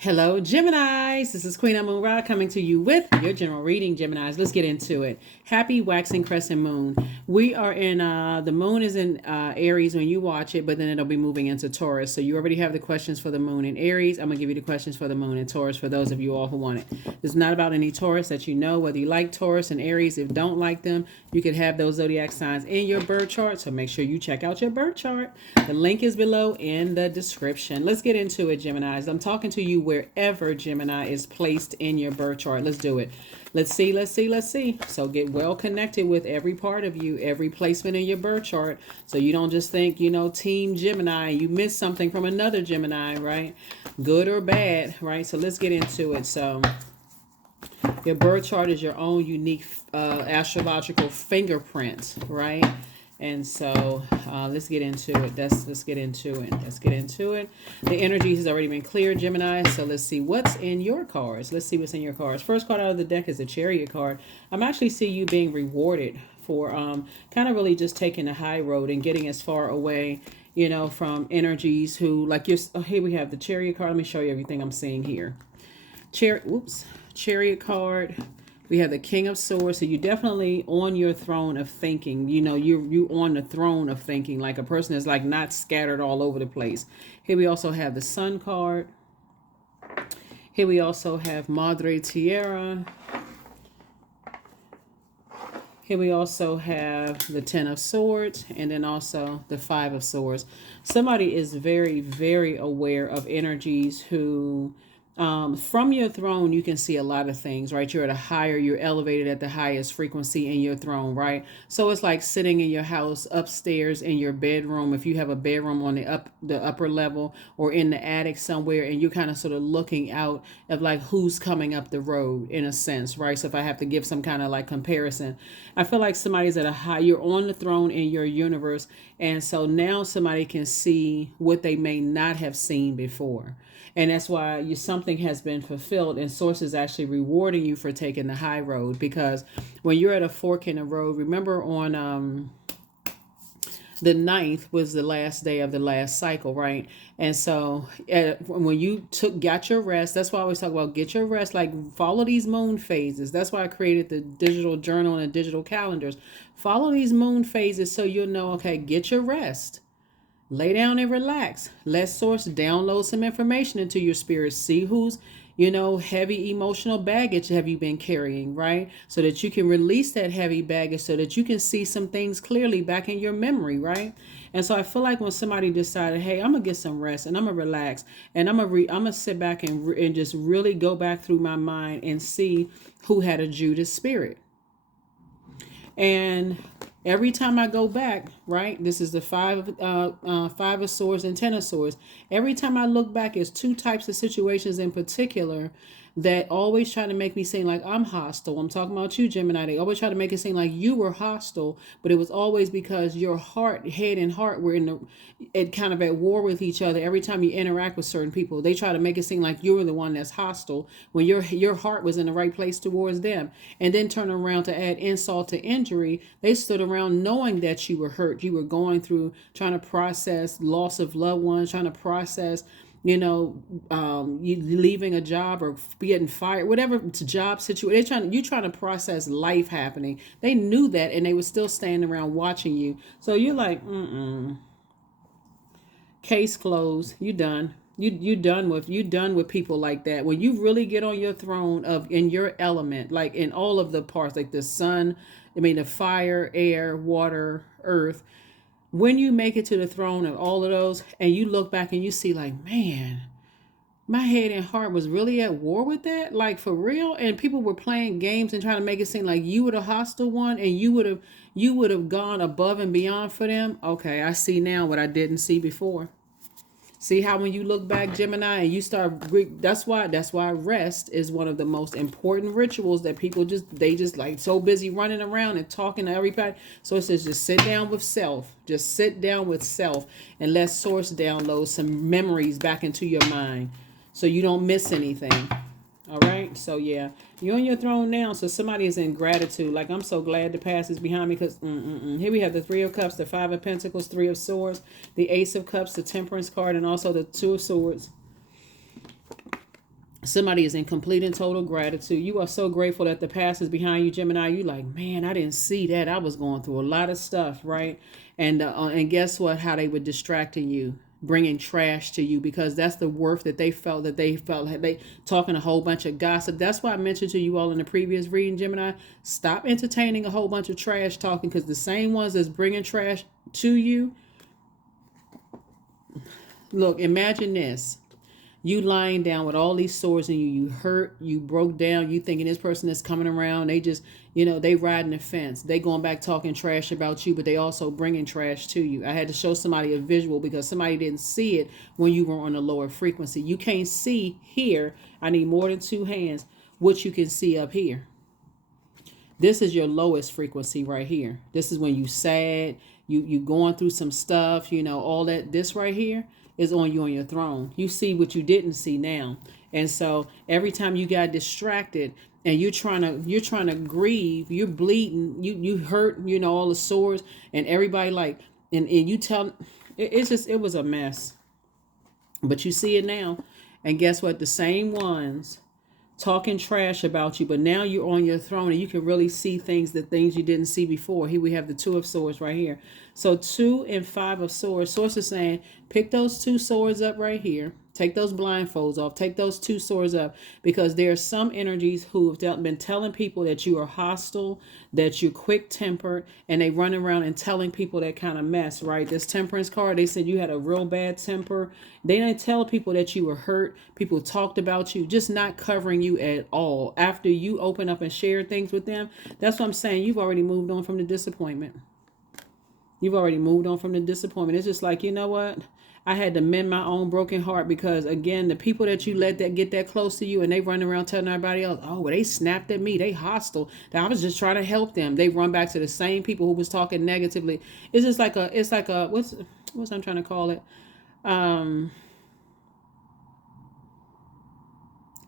Hello, Geminis. This is Queen Amun Ra coming to you with your general reading, Geminis. Let's get into it. Happy waxing crescent moon. We are in, the moon is in Aries when you watch it, but then it'll be moving into Taurus. So you already have the questions for the moon in Aries. I'm going to give you the questions for the moon in Taurus for those of you all who want it. It's not about any Taurus that you know, whether you like Taurus and Aries. If you don't like them, you could have those zodiac signs in your birth chart. So make sure you check out your birth chart. The link is below in the description. Let's get into it, Geminis. I'm talking to you wherever Gemini is placed in your birth chart. Let's do it. Let's see. So get well connected with every part of you, every placement in your birth chart. So you don't just think, team Gemini, you miss something from another Gemini, right? Good or bad, right? So let's get into it. So your birth chart is your own unique astrological fingerprint, right? And so let's get into it. Let's get into it. The energy has already been cleared, Gemini. So let's see what's in your cards. First card out of the deck is the Chariot card. I'm actually see you being rewarded for kind of really just taking the high road and getting as far away, from energies who like you're. Oh, here we have the Chariot card. Let me show you everything I'm seeing here. Chariot card. We have the King of Swords. So you're definitely on your throne of thinking. You on the throne of thinking, like a person is like not scattered all over the place. Here we also have the Sun card. Here we also have Madre Tierra. Here we also have the Ten of Swords, and then also the Five of Swords. Somebody is very, very aware of energies who... from your throne, you can see a lot of things, right? You're elevated at the highest frequency in your throne, right? So it's like sitting in your house upstairs in your bedroom. If you have a bedroom on the upper level or in the attic somewhere, and you're kind of sort of looking out of like who's coming up the road in a sense, right? So if I have to give some kind of like comparison, I feel like somebody's at you're on the throne in your universe. And so now somebody can see what they may not have seen before. And that's why something has been fulfilled, and source is actually rewarding you for taking the high road. Because when you're at a fork in the road, remember on the 9th was the last day of the last cycle, right? And so when you got your rest, that's why I always talk about get your rest, like follow these moon phases. That's why I created the digital journal and the digital calendars. Follow these moon phases so you'll know, okay, get your rest. Lay down and relax. Let source download some information into your spirit. See who's, heavy emotional baggage have you been carrying, right? So that you can release that heavy baggage so that you can see some things clearly back in your memory, right? And so I feel like when somebody decided, hey, I'm going to get some rest and I'm going to relax and I'm going to sit back and just really go back through my mind and see who had a Judas spirit. And every time I go back, right, this is the five of swords and 10 of swords. Every time I look back, it's two types of situations in particular that always try to make me seem like I'm hostile. I'm talking about you, Gemini. They always try to make it seem like you were hostile, but it was always because your head and heart were kind of at war with each other. Every time you interact with certain people, they try to make it seem like you were the one that's hostile when your heart was in the right place towards them. And then turn around to add insult to injury. They stood around knowing that you were hurt. You were going through trying to process loss of loved ones, trying to process you leaving a job or getting fired, whatever job situation. You trying to process life happening. They knew that, and they were still standing around watching you. So you're like, case closed. You done. You done with people like that. When you really get on your throne in your element, like in all of the parts, like the sun, the fire, air, water, earth. When you make it to the throne of all of those and you look back and you see like, man, my head and heart was really at war with that, like for real. And people were playing games and trying to make it seem like you were the hostile one and you would have gone above and beyond for them. Okay, I see now what I didn't see before. See how when you look back, Gemini, and you start, that's why rest is one of the most important rituals that people they just like so busy running around and talking to everybody. So it says just sit down with self. Just sit down with self and let source download some memories back into your mind so you don't miss anything. All right. So, yeah, you're on your throne now. So somebody is in gratitude. Like, I'm so glad the past is behind me because here we have the Three of Cups, the Five of Pentacles, Three of Swords, the Ace of Cups, the Temperance card, and also the Two of Swords. Somebody is in complete and total gratitude. You are so grateful that the past is behind you, Gemini. You like, man, I didn't see that. I was going through a lot of stuff, right? And guess what? How they were distracting you, bringing trash to you, because that's the worth that they felt. They talking a whole bunch of gossip. That's why I mentioned to you all in the previous reading, Gemini. Stop entertaining a whole bunch of trash talking, because the same ones that's bringing trash to you. Look, imagine this. You lying down with all these sores in you, you hurt, you broke down, you thinking this person that's coming around, they just, they riding the fence. They going back talking trash about you, but they also bringing trash to you. I had to show somebody a visual because somebody didn't see it when you were on a lower frequency. You can't see here. I need more than 2 hands, what you can see up here. This is your lowest frequency right here. This is when you sad, you going through some stuff, all that. This right here is on you on your throne. You see what you didn't see now. And so every time you got distracted and you're trying to grieve, you're bleeding, you hurt, all the sores, and everybody like, and you tell, it was a mess. But you see it now. And guess what? The same ones talking trash about you, but now you're on your throne and you can really see the things you didn't see before. Here we have the 2 of swords right here. So 2 and 5 of swords. Source is saying, pick those 2 swords up right here. Take those blindfolds off. Take those 2 swords up, because there are some energies who have been telling people that you are hostile, that you're quick-tempered, and they run around and telling people that kind of mess, right? This Temperance card, they said you had a real bad temper. They didn't tell people that you were hurt. People talked about you, just not covering you at all. After you open up and share things with them, that's what I'm saying. You've already moved on from the disappointment. You've already moved on from the disappointment. It's just like, you know what? I had to mend my own broken heart, because again, the people that you let that get that close to you and they run around telling everybody else, oh, well, they snapped at me, they hostile. I was just trying to help them. They run back to the same people who was talking negatively. It's just like what's I'm trying to call it?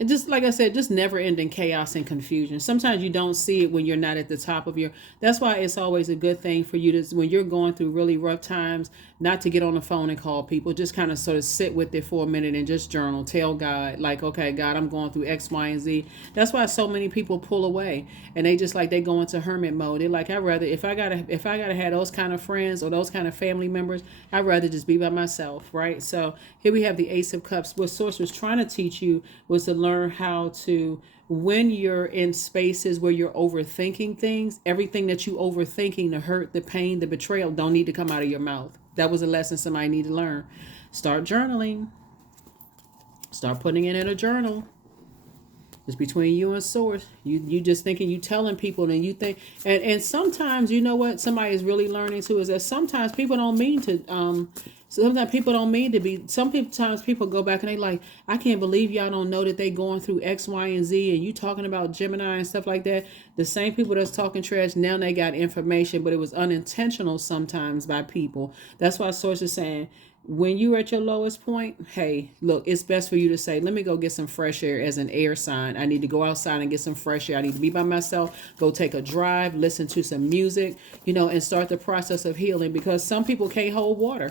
And just like I said, just never ending chaos and confusion. Sometimes you don't see it when you're not at the top of that's why it's always a good thing for you to, when you're going through really rough times, not to get on the phone and call people. Just kind of sort of sit with it for a minute and just journal. Tell God, like, okay, God, I'm going through X, Y, and Z. That's why so many people pull away and they just like, they go into hermit mode. They're like, I'd rather, if I gotta have those kind of friends or those kind of family members, I'd rather just be by myself, right? So here we have the Ace of Cups. What Source was trying to teach you was to learn how to, when you're in spaces where you're overthinking things, everything that you overthinking, the hurt, the pain, the betrayal, don't need to come out of your mouth. That was a lesson somebody need to learn. Start journaling. Start putting it in a journal. It's between you and Source. You just thinking, you telling people, and you think, and sometimes, you know what somebody is really learning too, is that sometimes people don't mean to, sometimes people don't mean to be, sometimes people go back and they like, I can't believe y'all don't know that they going through X, Y, and Z, and you talking about Gemini and stuff like that. The same people that's talking trash, now they got information, but it was unintentional sometimes by people. That's why Source is saying, when you're at your lowest point, hey, look, it's best for you to say, let me go get some fresh air as an air sign. I need to go outside and get some fresh air. I need to be by myself, go take a drive, listen to some music, and start the process of healing, because some people can't hold water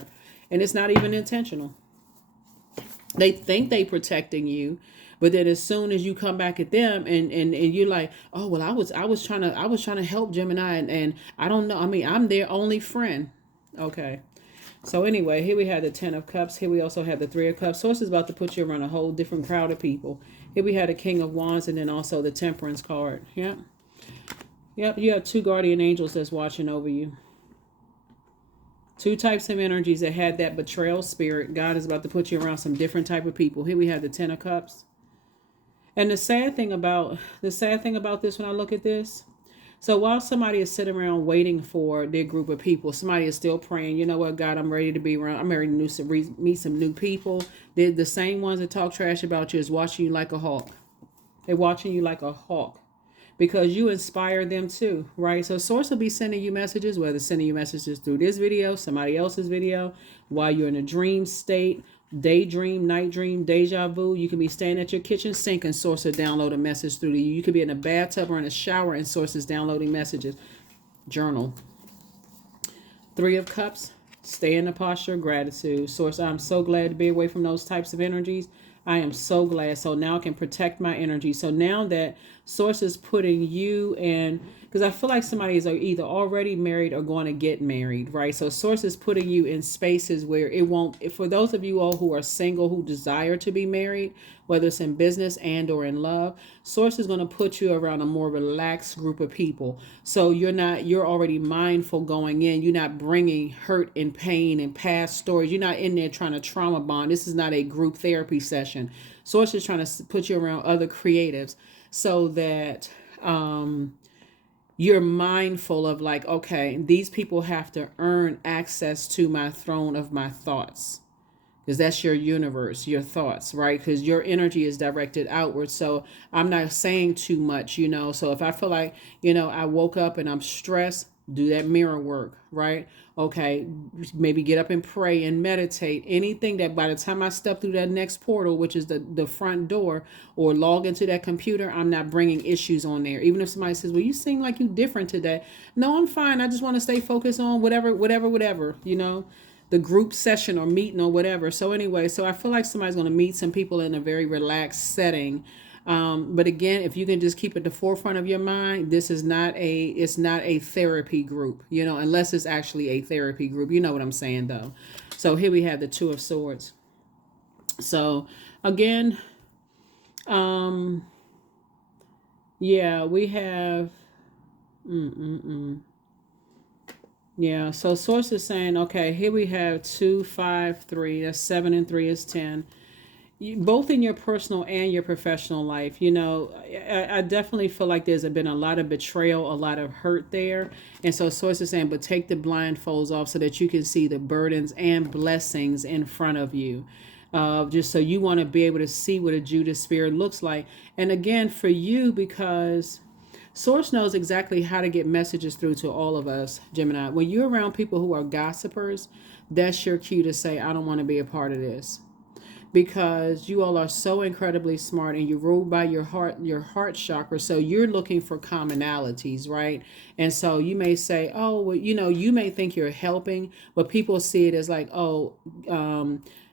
and it's not even intentional. They think they protecting you, but then as soon as you come back at them and you're like, oh, well, I was trying to help Gemini and I don't know. I mean, I'm their only friend. Okay. So anyway, here we have the 10 of Cups. Here we also have the 3 of Cups. Source is about to put you around a whole different crowd of people. Here we have the King of Wands and then also the Temperance card. Yep. Yep, you have 2 guardian angels that's watching over you. 2 types of energies that had that betrayal spirit. God is about to put you around some different type of people. Here we have the 10 of Cups. And the sad thing about this, when I look at this, so while somebody is sitting around waiting for their group of people, somebody is still praying, you know what, God, I'm ready to be around. I'm ready to meet some new people. They're the same ones that talk trash about you is watching you like a hawk. They're watching you like a hawk because you inspire them too, right? So Source will be sending you messages, whether sending you messages through this video, somebody else's video, while you're in a dream state, daydream, night dream, deja vu. You can be standing at your kitchen sink and Source will download a message through to you. You could be in a bathtub or in a shower and Source is downloading messages. Journal. 3 of Cups. Stay in the posture of gratitude. Source, I'm so glad to be away from those types of energies. I am so glad. So now I can protect my energy. So now that Source is putting you in, because I feel like somebody is either already married or going to get married, right? So Source is putting you in spaces where it won't, for those of you all who are single, who desire to be married, whether it's in business and or in love, Source is going to put you around a more relaxed group of people. So you're already mindful going in. You're not bringing hurt and pain and past stories. You're not in there trying to trauma bond. This is not a group therapy session. Source is trying to put you around other creatives so that you're mindful of like, okay, these people have to earn access to my throne of my thoughts, because that's your universe, your thoughts, right? Because your energy is directed outward. So I'm not saying too much, So if I feel like, I woke up and I'm stressed, do that mirror work, right? Okay, maybe get up and pray and meditate. Anything that by the time I step through that next portal, which is the front door, or log into that computer, I'm not bringing issues on there. Even if somebody says, well, you seem like you different today. No, I'm fine. I just want to stay focused on whatever, the group session or meeting or whatever. So anyway, so I feel like somebody's going to meet some people in a very relaxed setting. But again, if you can just keep at the forefront of your mind, it's not a therapy group, unless it's actually a therapy group. You know what I'm saying though. So here we have the Two of Swords. So again, yeah, we have, yeah, so Source is saying, okay, here we have 2, 5, 3. That's 7 and 3 is 10. Both in your personal and your professional life, I definitely feel like there's been a lot of betrayal, a lot of hurt there. And so Source is saying, but take the blindfolds off so that you can see the burdens and blessings in front of you. Just so you want to be able to see what a Judas spirit looks like. And again, for you, because Source knows exactly how to get messages through to all of us, Gemini. When you're around people who are gossipers, that's your cue to say, I don't want to be a part of this. Because you all are so incredibly smart and you're ruled by your heart chakra. So you're looking for commonalities, right? And so you may say, oh, well, you may think you're helping, but people see it as like, oh,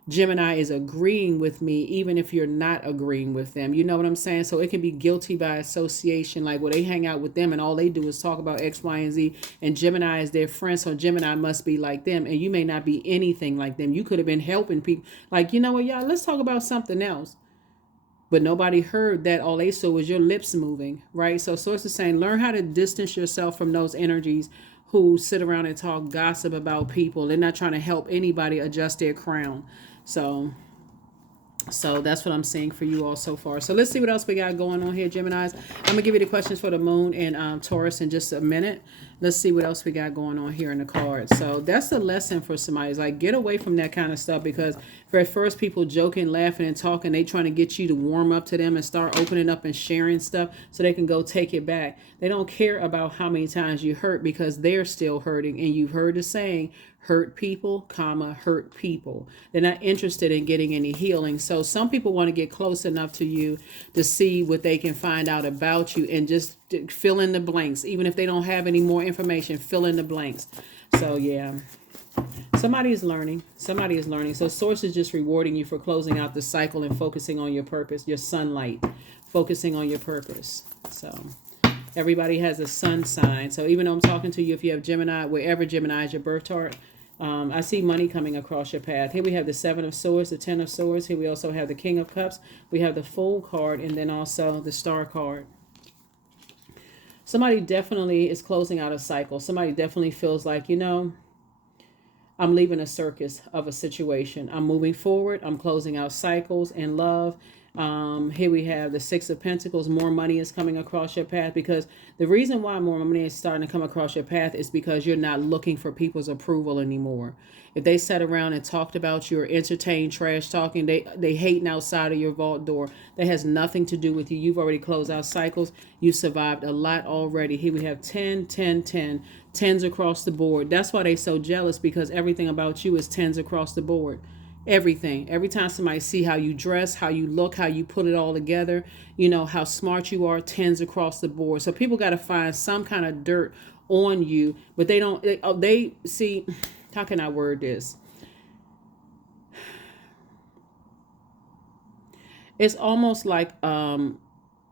Gemini is agreeing with me, even if you're not agreeing with them. You know what I'm saying? So it can be guilty by association, like where they hang out with them and all they do is talk about X, Y, and Z, and Gemini is their friend, so Gemini must be like them, and you may not be anything like them. You could have been helping people, like, you know what, y'all, let's talk about something else. But nobody heard that. All they saw was your lips moving, right? So Source is saying, learn how to distance yourself from those energies who sit around and talk gossip about people. They're not trying to help anybody adjust their crown. So that's what I'm seeing for you all so far. So let's see what else we got going on here, Geminis. I'm going to give you the questions for the moon and Taurus in just a minute. Let's see what else we got going on here in the cards. So that's the lesson for somebody. It's like, get away from that kind of stuff, because for at first people joking, laughing, and talking, they trying to get you to warm up to them and start opening up and sharing stuff so they can go take it back. They don't care about how many times you hurt, because they're still hurting. And you've heard the saying, hurt people, hurt people. They're not interested in getting any healing. So some people want to get close enough to you to see what they can find out about you and just fill in the blanks. Even if they don't have any more information, fill in the blanks. So yeah, somebody is learning. Somebody is learning. So Source is just rewarding you for closing out the cycle and focusing on your purpose, your sunlight, focusing on your purpose. So everybody has a sun sign. So even though I'm talking to you, if you have Gemini, wherever Gemini is your birth chart, I see money coming across your path. Here we have the 7 of Swords, the 10 of Swords. Here we also have the King of Cups. We have the Fool card, and then also the Star card. Somebody definitely is closing out a cycle. Somebody definitely feels like, I'm leaving a circus of a situation. I'm moving forward. I'm closing out cycles in love. Here we have the 6 of Pentacles. More money is coming across your path, because the reason why more money is starting to come across your path is because you're not looking for people's approval anymore. If they sat around and talked about you or entertained trash talking, they hating outside of your vault door. That has nothing to do with you. You've already closed out cycles. You survived a lot already. Here we have 10, 10, 10. Tens across the board. That's why they so jealous, because everything about you is tens across the board. Everything. Every time somebody see how you dress, how you look, how you put it all together, how smart you are, tens across the board. So people got to find some kind of dirt on you, but they don't, they see, how can I word this? It's almost like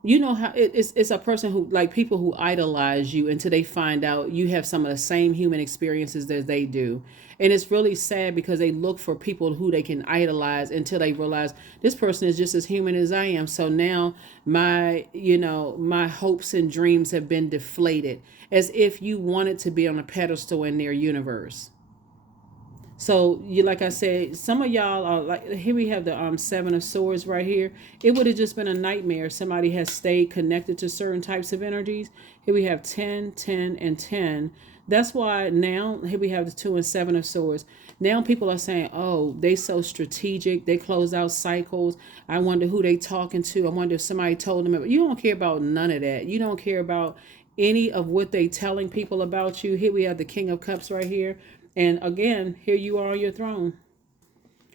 you know how it's a person who, like, people who idolize you until they find out you have some of the same human experiences that they do. And it's really sad because they look for people who they can idolize until they realize this person is just as human as I am. So now my hopes and dreams have been deflated, as if you wanted to be on a pedestal in their universe. So you, like I said, some of y'all are like, here we have the Seven of Swords right here. It would have just been a nightmare if somebody has stayed connected to certain types of energies. Here we have 10, 10, and 10. That's why now here we have the 2 and 7 of Swords. Now people are saying, oh, they so strategic. They close out cycles. I wonder who they talking to. I wonder if somebody told them. You don't care about none of that. You don't care about any of what they telling people about you. Here we have the King of Cups right here. And again, here you are on your throne.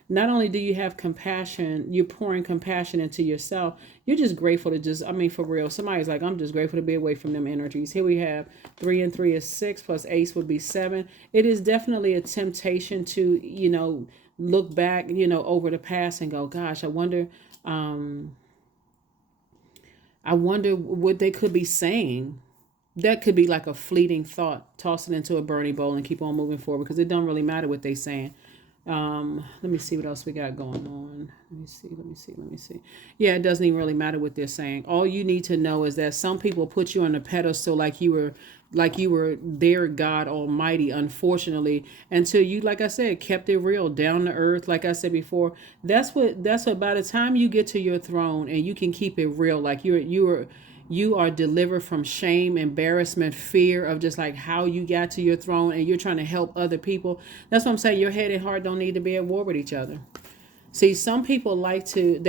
Not only do you have compassion, you're pouring compassion into yourself. You're just grateful to just, I mean, for real. Somebody's like, I'm just grateful to be away from them energies. Here we have 3 and 3 is 6, plus ace would be 7. It is definitely a temptation to, look back, over the past and go, gosh, I wonder what they could be saying. That could be like a fleeting thought. Toss it into a burning bowl and keep on moving forward, because it don't really matter what they saying. Let me see what else we got going on. Let me see. Yeah, it doesn't even really matter what they're saying. All you need to know is that some people put you on a pedestal like you were their God Almighty, unfortunately, until you, like I said, kept it real, down to earth. Like I said before, that's what by the time you get to your throne and you can keep it real, like you are delivered from shame, embarrassment, fear of just like how you got to your throne, and you're trying to help other people. That's what I'm saying. Your head and heart don't need to be at war with each other. See, some people like to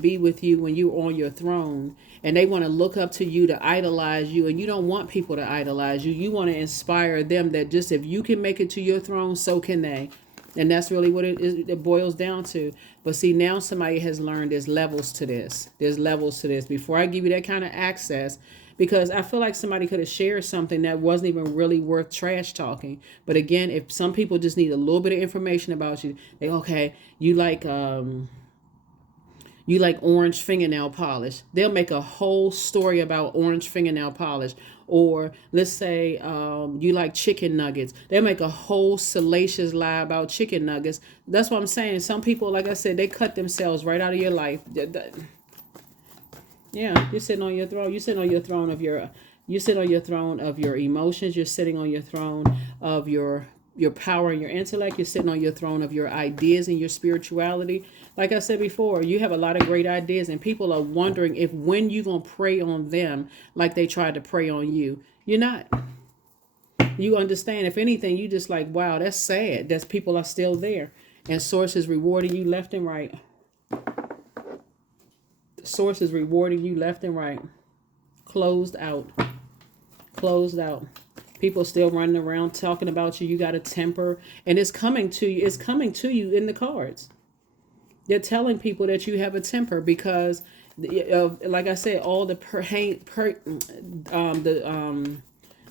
be with you when you're on your throne, and they want to look up to you, to idolize you, and you don't want people to idolize you. You want to inspire them that just if you can make it to your throne, so can they. And that's really what it boils down to. But see, now somebody has learned there's levels to this. There's levels to this. Before I give you that kind of access, because I feel like somebody could have shared something that wasn't even really worth trash talking. But again, if some people just need a little bit of information about you, okay, you like orange fingernail polish. They'll make a whole story about orange fingernail polish. Or let's say you like chicken nuggets. They'll make a whole salacious lie about chicken nuggets. That's what I'm saying. Some people, like I said, they cut themselves right out of your life. Yeah, you're sitting on your throne. You're sitting on your throne of your you sit on your throne of your emotions. You're sitting on your throne of your power and your intellect. You're sitting on your throne of your ideas and your spirituality. Like I said before, you have a lot of great ideas, and people are wondering if when you going to prey on them like they tried to prey on you. You're not. You understand. If anything, you just like, wow, that's sad. That's people are still there. And source is rewarding you left and right. Source is rewarding you left and right. Closed out. Closed out. People still running around talking about you. You got a temper. And it's coming to you. It's coming to you in the cards. They're telling people that you have a temper because, like I said, all the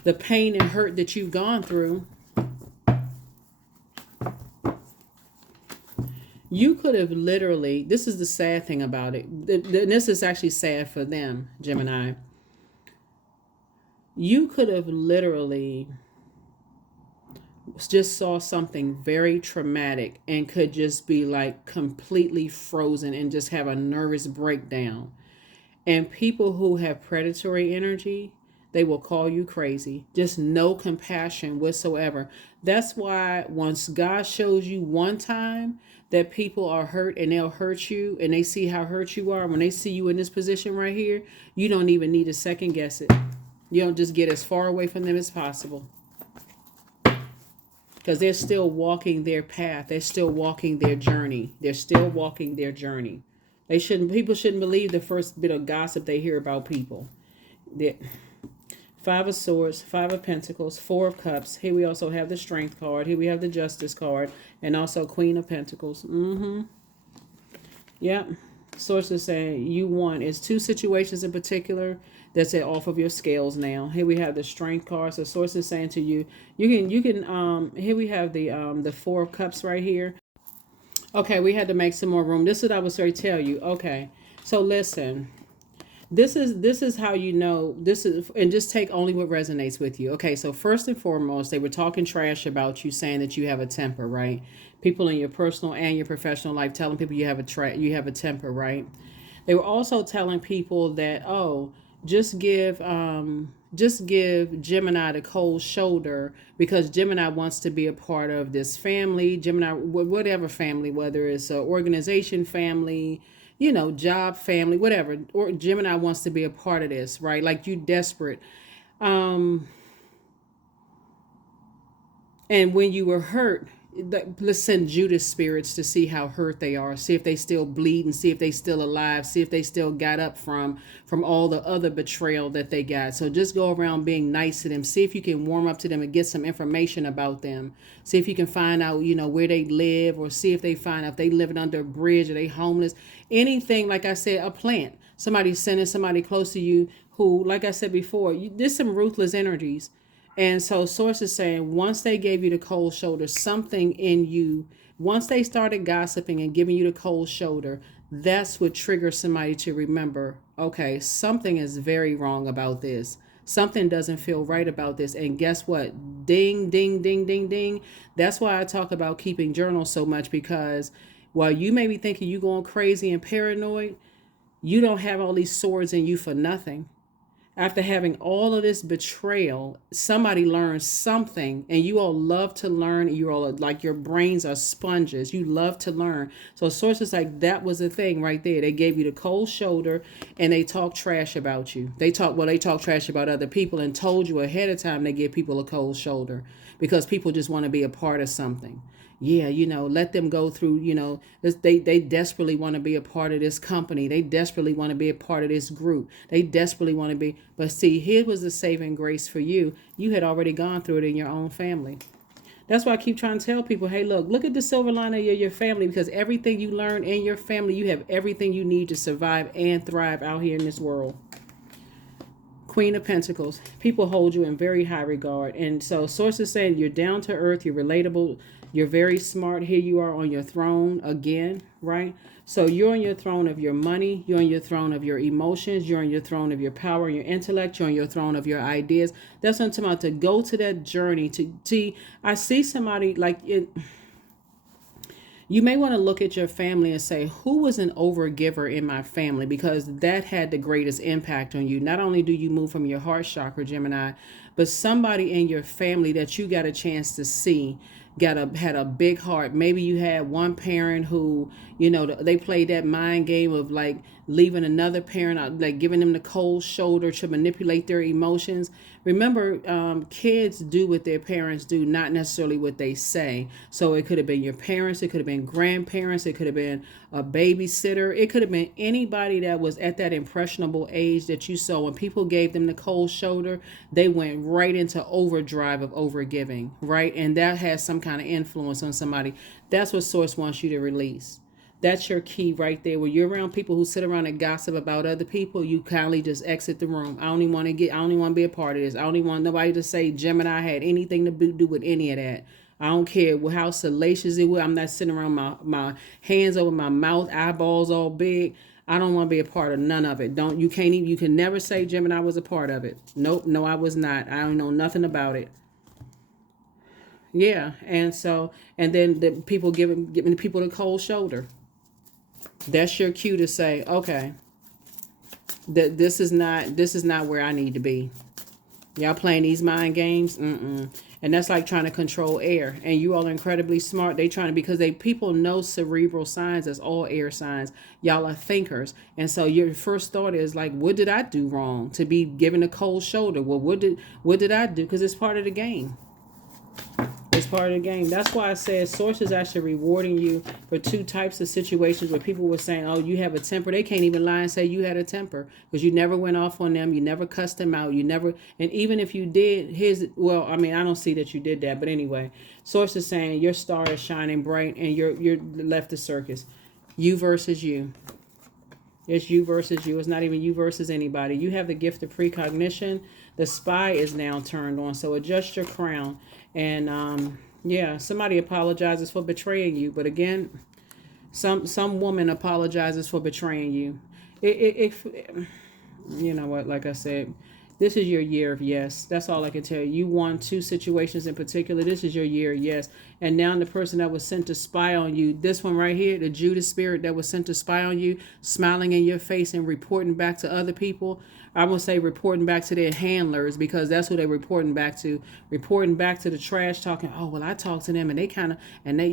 the pain and hurt that you've gone through. You could have literally, this is the sad thing about it. This is actually sad for them, Gemini. You could have literally just saw something very traumatic and could just be like completely frozen and just have a nervous breakdown. And people who have predatory energy, they will call you crazy. Just no compassion whatsoever. That's why once God shows you one time that people are hurt and they'll hurt you and they see how hurt you are, when they see you in this position right here, you don't even need to second guess it. You don't, just get as far away from them as possible. Because they're still walking their path. They're still walking their journey. They're still walking their journey. People shouldn't believe the first bit of gossip they hear about people. They're, 5 of Swords, 5 of Pentacles, 4 of Cups. Here we also have the Strength card. Here we have the Justice card. And also Queen of Pentacles. Yep. Source is saying you won. It's 2 situations in particular that's off of your scales now. Here we have the Strength card. So source is saying to you, you can here we have the 4 of Cups right here. Okay, we had to make some more room. This is what I was going to tell you. Okay. So listen, this is how you know this is, and just take only what resonates with you. Okay, so first and foremost, they were talking trash about you, saying that you have a temper, right? People in your personal and your professional life telling people you have a temper, right? They were also telling people that, oh, just give Gemini the cold shoulder because Gemini wants to be a part of this family. Gemini, whatever family, whether it's an organization family, job family, whatever. Or Gemini wants to be a part of this, right? Like you desperate. Um, and when you were hurt, let's send Judas spirits to see how hurt they are, see if they still bleed, and see if they still alive, see if they still got up from all the other betrayal that they got. So just go around being nice to them. See if you can warm up to them and get some information about them. See if you can find out, where they live, or see if they find out if they living under a bridge, or they homeless. Anything, like I said, a plant. Somebody sending somebody close to you who, like I said before, there's some ruthless energies. And so sources saying once they gave you the cold shoulder, something in you, once they started gossiping and giving you the cold shoulder, that's what triggers somebody to remember, okay, something is very wrong about this. Something doesn't feel right about this. And guess what? Ding, ding, ding, ding, ding. That's why I talk about keeping journals so much, because while you may be thinking you going crazy and paranoid, you don't have all these swords in you for nothing. After having all of this betrayal, somebody learns something, and you all love to learn. You all like, your brains are sponges. You love to learn. So sources like that was a thing right there. They gave you the cold shoulder, and they talk trash about you. They talk trash about other people and told you ahead of time they give people a cold shoulder because people just want to be a part of something. Yeah, let them go through, they desperately want to be a part of this company. They desperately want to be a part of this group. They desperately want to be. But see, here was the saving grace for you. You had already gone through it in your own family. That's why I keep trying to tell people, hey, look at the silver lining of your family, because everything you learn in your family, you have everything you need to survive and thrive out here in this world. Queen of Pentacles. People hold you in very high regard. And so sources saying you're down to earth, you're relatable, you're very smart. Here you are on your throne again, right? So you're on your throne of your money, you're on your throne of your emotions, you're on your throne of your power, your intellect, you're on your throne of your ideas. That's what I'm talking about, to go to that journey. To see, I see somebody like it. You may want to look at your family and say, who was an overgiver in my family? Because that had the greatest impact on you. Not only do you move from your heart chakra, Gemini, but somebody in your family that you got a chance to see had a big heart. Maybe you had one parent who, they played that mind game of like leaving another parent out, like giving them the cold shoulder to manipulate their emotions. Remember, kids do what their parents do, not necessarily what they say. So it could have been your parents, it could have been grandparents, it could have been a babysitter, it could have been anybody that was at that impressionable age that you saw. When people gave them the cold shoulder, they went right into overdrive of overgiving, right? And that has some kind of influence on somebody. That's what Source wants you to release. That's your key right there. When you're around people who sit around and gossip about other people, you kindly just exit the room. I don't even want to be a part of this. I don't even want nobody to say Gemini had anything to do with any of that. I don't care how salacious it was. I'm not sitting around my hands over my mouth, eyeballs all big. I don't want to be a part of none of it. You can never say Gemini was a part of it. Nope, no, I was not. I don't know nothing about it. Yeah, and then the people giving the people the cold shoulder. That's your cue to say, okay, this is not where I need to be. Y'all playing these mind games, and that's like trying to control air. And you all are incredibly smart. Because people know cerebral signs as all air signs. Y'all are thinkers, and so your first thought is like, what did I do wrong to be given a cold shoulder? Well, what did I do? Because it's part of the game. It's part of the game. That's why I said Source is actually rewarding you for two types of situations where people were saying, oh, you have a temper. They can't even lie and say you had a temper because you never went off on them. You never cussed them out. And even if you did, I don't see that you did that. But anyway, Source is saying your star is shining bright and you're left the circus. You versus you. It's you versus you. It's not even you versus anybody. You have the gift of precognition. The spy is now turned on. So adjust your crown. And somebody apologizes for betraying you. But again, some woman apologizes for betraying you. it you know what, like I said, this is your year of yes. That's all I can tell you. You won two situations in particular. This is your year, yes. And now the person that was sent to spy on you, this one right here, the Judas spirit that was sent to spy on you, smiling in your face and reporting back to other people. I would say reporting back to their handlers, because that's who they're reporting back to. Reporting back to the trash talking, oh, well, I talked to them and they kind of, and they,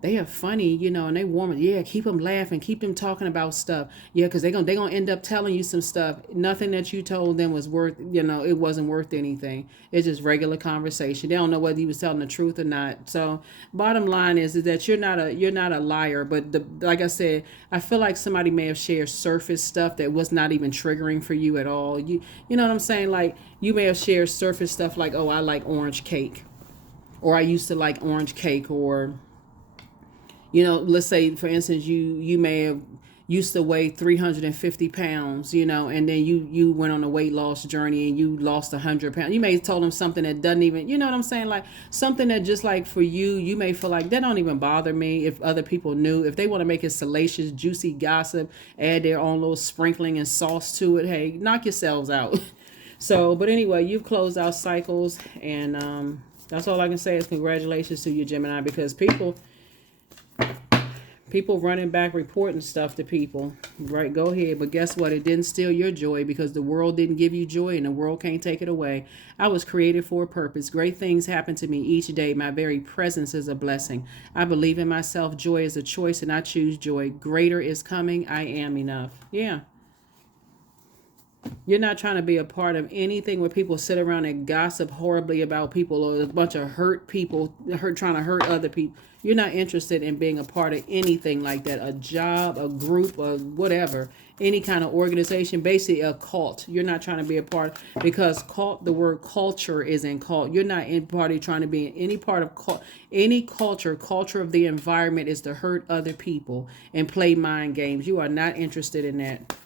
they are funny, and they warm. Yeah, keep them laughing, keep them talking about stuff. Yeah, because they gonna end up telling you some stuff. Nothing that you told them was worth, it wasn't worth anything. It's just regular conversation. They don't know whether you was telling the truth or not. So bottom line is that you're not a liar. But like I said, I feel like somebody may have shared surface stuff that was not even triggering for you at all. You know what I'm saying? Like, you may have shared surface stuff like, oh, I like orange cake, or I used to like orange cake, or let's say, for instance, you may have used to weigh 350 pounds, and then you went on a weight loss journey and you lost 100 pounds. You may have told them something that doesn't even, you know what I'm saying? Like something that just like for you may feel like that don't even bother me if other people knew. If they want to make it salacious, juicy gossip, add their own little sprinkling and sauce to it, hey, knock yourselves out. So, but anyway, you've closed out cycles, and that's all I can say is congratulations to you, Gemini, because people running back reporting stuff to people, right? Go ahead, but guess what? It didn't steal your joy, because the world didn't give you joy and the world can't take it away. I was created for a purpose. Great things happen to me each day. My very presence is a blessing. I believe in myself. Joy is a choice and I choose joy. Greater is coming. I am enough. Yeah. You're not trying to be a part of anything where people sit around and gossip horribly about people, or a bunch of hurt people trying to hurt other people. You're not interested in being a part of anything like that. A job, a group, or whatever. Any kind of organization, basically a cult. You're not trying to be a part, because the word culture is in cult. You're not in party trying to be in any part of any culture. Culture of the environment is to hurt other people and play mind games. You are not interested in that.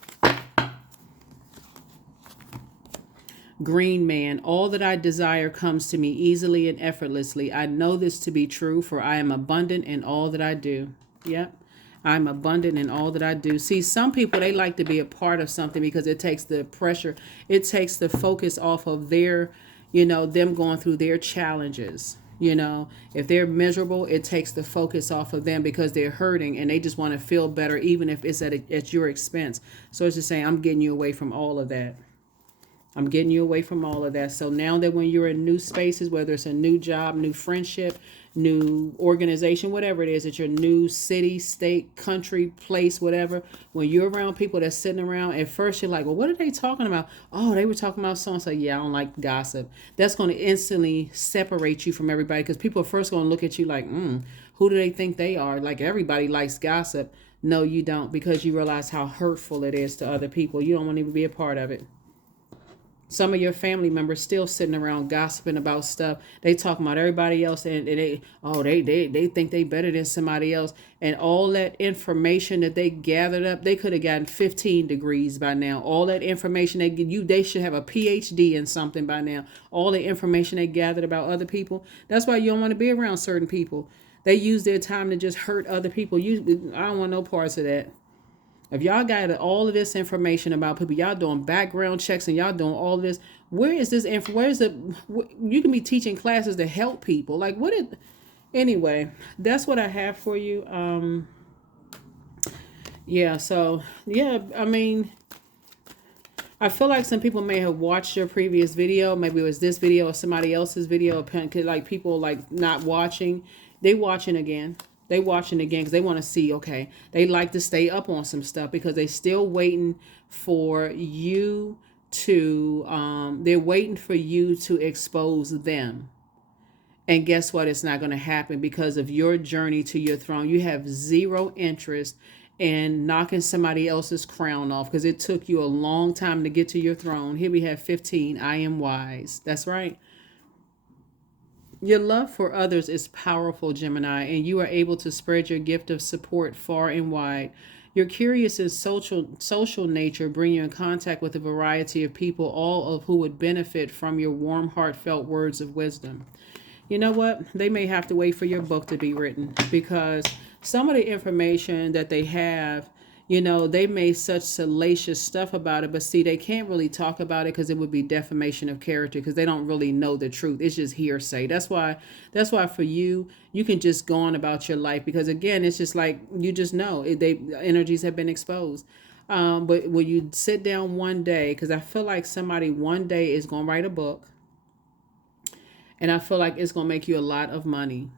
Green man, all that I desire comes to me easily and effortlessly. I know this to be true, for I am abundant in all that I do. Yep. I'm abundant in all that I do. See, some people, they like to be a part of something because it takes the pressure. It takes the focus off of their, them going through their challenges. If they're miserable, it takes the focus off of them because they're hurting and they just want to feel better, even if it's at your expense. So it's just saying, I'm getting you away from all of that. I'm getting you away from all of that. So now that when you're in new spaces, whether it's a new job, new friendship, new organization, whatever it is, at your new city, state, country, place, whatever, when you're around people that's sitting around, at first you're like, well, what are they talking about? Oh, they were talking about so-and-so. Yeah, I don't like gossip. That's going to instantly separate you from everybody, because people are first going to look at you like, who do they think they are? Like, everybody likes gossip. No, you don't, because you realize how hurtful it is to other people. You don't want to be a part of it. Some of your family members still sitting around gossiping about stuff. They talking about everybody else, and they think they better than somebody else. And all that information that they gathered up, they could have gotten 15 degrees by now. All that information they should have a PhD in something by now. All the information they gathered about other people. That's why you don't want to be around certain people. They use their time to just hurt other people. I don't want no parts of that. If y'all got all of this information about people, y'all doing background checks and y'all doing all of this, where is this info? You can be teaching classes to help people. Like, anyway, that's what I have for you. I mean, I feel like some people may have watched your previous video. Maybe it was this video or somebody else's video. Like, people like not watching, they watching again. They watching again because they want to see, okay, they like to stay up on some stuff because they still waiting for you to, they're waiting for you to expose them. And guess what? It's not going to happen because of your journey to your throne. You have zero interest in knocking somebody else's crown off because it took you a long time to get to your throne. Here we have 15. I am wise. That's right. Your love for others is powerful, Gemini, and you are able to spread your gift of support far and wide. Your curious and social nature bring you in contact with a variety of people, all of who would benefit from your warm, heartfelt words of wisdom. You know what? They may have to wait for your book to be written because some of the information that they have, They made such salacious stuff about it, but see, they can't really talk about it because it would be defamation of character because they don't really know the truth. It's just hearsay. That's why for you can just go on about your life because again, it's just like you just know they energies have been exposed. But when you sit down one day, because I feel like somebody one day is gonna write a book, and I feel like it's gonna make you a lot of money.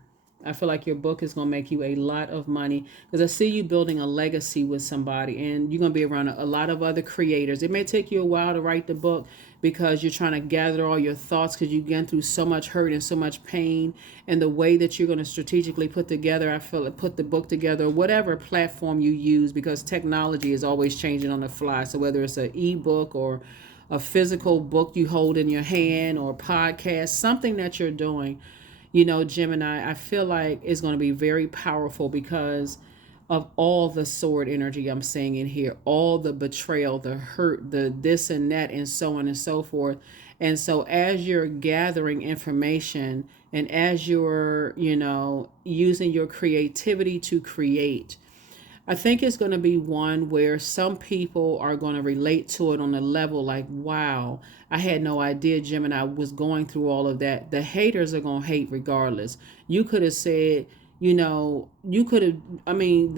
I feel like your book is gonna make you a lot of money because I see you building a legacy with somebody, and you're gonna be around a lot of other creators. It may take you a while to write the book because you're trying to gather all your thoughts because you've gone through so much hurt and so much pain, and the way that you're gonna strategically put together, I feel like put the book together, whatever platform you use, because technology is always changing on the fly. So whether it's an ebook or a physical book you hold in your hand or podcast, something that you're doing, Gemini, I feel like it's going to be very powerful because of all the sword energy I'm seeing in here, all the betrayal, the hurt, the this and that, and so on and so forth. And so, as you're gathering information and as you're, using your creativity to create, I think it's going to be one where some people are going to relate to it on a level like, wow, I had no idea Gemini was going through all of that. The haters are going to hate regardless. You could have said, you could have, I mean,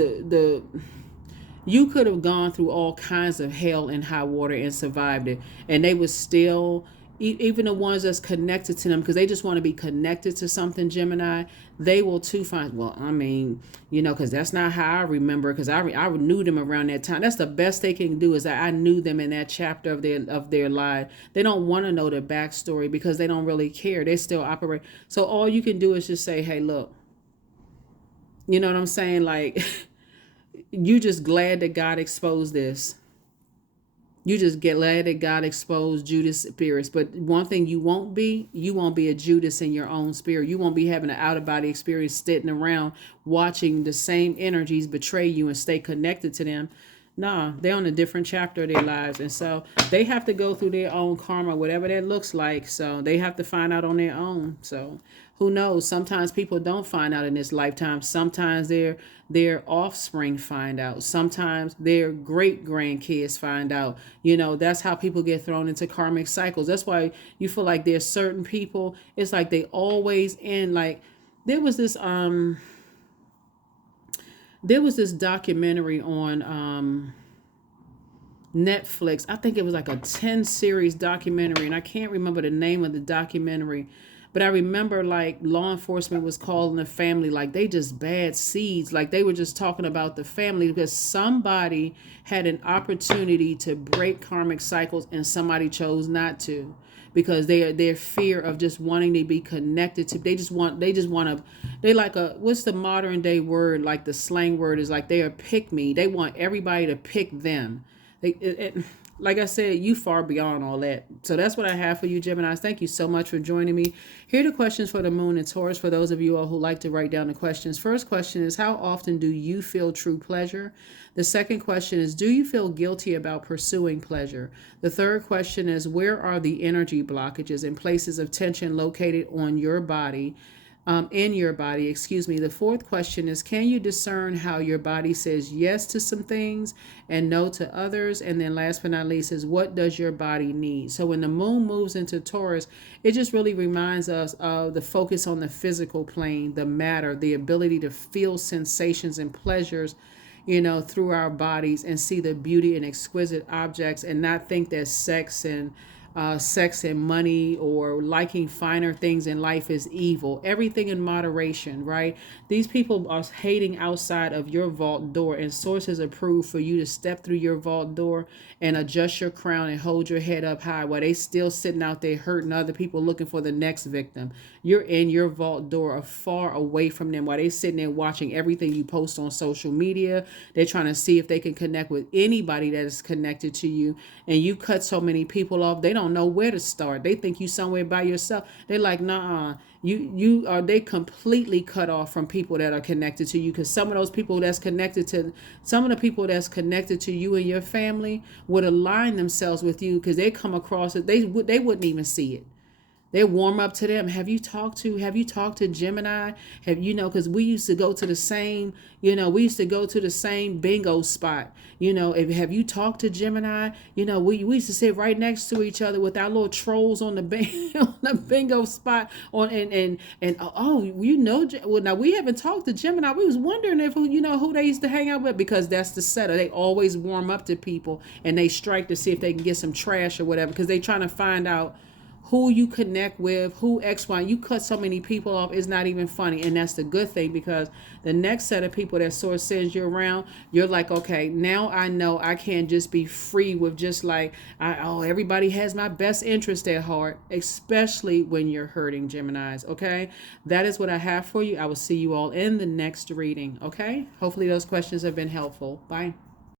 you could have gone through all kinds of hell and high water and survived it. And they would still, even the ones that's connected to them, because they just want to be connected to something, Gemini, they will too find, well, I mean, because that's not how I remember, because I knew them around that time. That's the best they can do is that I knew them in that chapter of their life. They don't want to know the backstory because they don't really care. They still operate. So all you can do is just say, hey, look, you know what I'm saying? Like, you just glad that God exposed this. You just get glad that God exposed Judas spirits. But one thing you won't be a Judas in your own spirit. You won't be having an out of body experience sitting around watching the same energies betray you and stay connected to them. Nah, they're on a different chapter of their lives. And so they have to go through their own karma, whatever that looks like. So they have to find out on their own. So who knows? Sometimes people don't find out in this lifetime. Sometimes their offspring find out. Sometimes their great grandkids find out. That's how people get thrown into karmic cycles. That's why you feel like there's certain people, it's like they always end. Like there was this documentary on Netflix. I think it was like a 10 series documentary, and I can't remember the name of the documentary. But I remember like law enforcement was calling the family like they just bad seeds. Like they were just talking about the family because somebody had an opportunity to break karmic cycles and somebody chose not to because their fear of just wanting to be connected to, they just want to, they like a, what's the modern day word, like the slang word is like they are pick me. They want everybody to pick them. Like I said, you far beyond all that. So that's what I have for you, Geminis. Thank you so much for joining me. Here are the questions for the moon and Taurus for those of you all who like to write down the questions. First question is, how often do you feel true pleasure? The second question is, do you feel guilty about pursuing pleasure? The third question is, where are the energy blockages and places of tension located on your body? In your body, excuse me. The fourth question is, can you discern how your body says yes to some things and no to others? And then last but not least is, what does your body need? So when the moon moves into Taurus, it just really reminds us of the focus on the physical plane, the matter, the ability to feel sensations and pleasures, through our bodies and see the beauty in exquisite objects and not think that sex and money or liking finer things in life is evil. Everything in moderation, right? These people are hating outside of your vault door, and sources approve for you to step through your vault door and adjust your crown and hold your head up high while they still sitting out there hurting other people looking for the next victim. You're in your vault door far away from them while they sitting there watching everything you post on social media. They're trying to see if they can connect with anybody that is connected to you, and you cut so many people off, they don't know where to start. They think you somewhere by yourself. They're like, nah, they completely cut off from people that are connected to you, because some of those people that's connected to some of the people that's connected to you and your family would align themselves with you because they come across it. They wouldn't even see it. They warm up to them. Have you talked to Gemini? Because we used to go to the same, bingo spot. Have you talked to Gemini? We used to sit right next to each other with our little trolls on the on the bingo spot well, now we haven't talked to Gemini. We was wondering if who they used to hang out with, because that's the setup. They always warm up to people and they strike to see if they can get some trash or whatever, because they trying to find out who you connect with, who X, Y. You cut so many people off, it's not even funny. And that's the good thing, because the next set of people that source sends you around, you're like, okay, now I know I can't just be free with just like, everybody has my best interest at heart, especially when you're hurting, Geminis, okay? That is what I have for you. I will see you all in the next reading, okay? Hopefully those questions have been helpful. Bye.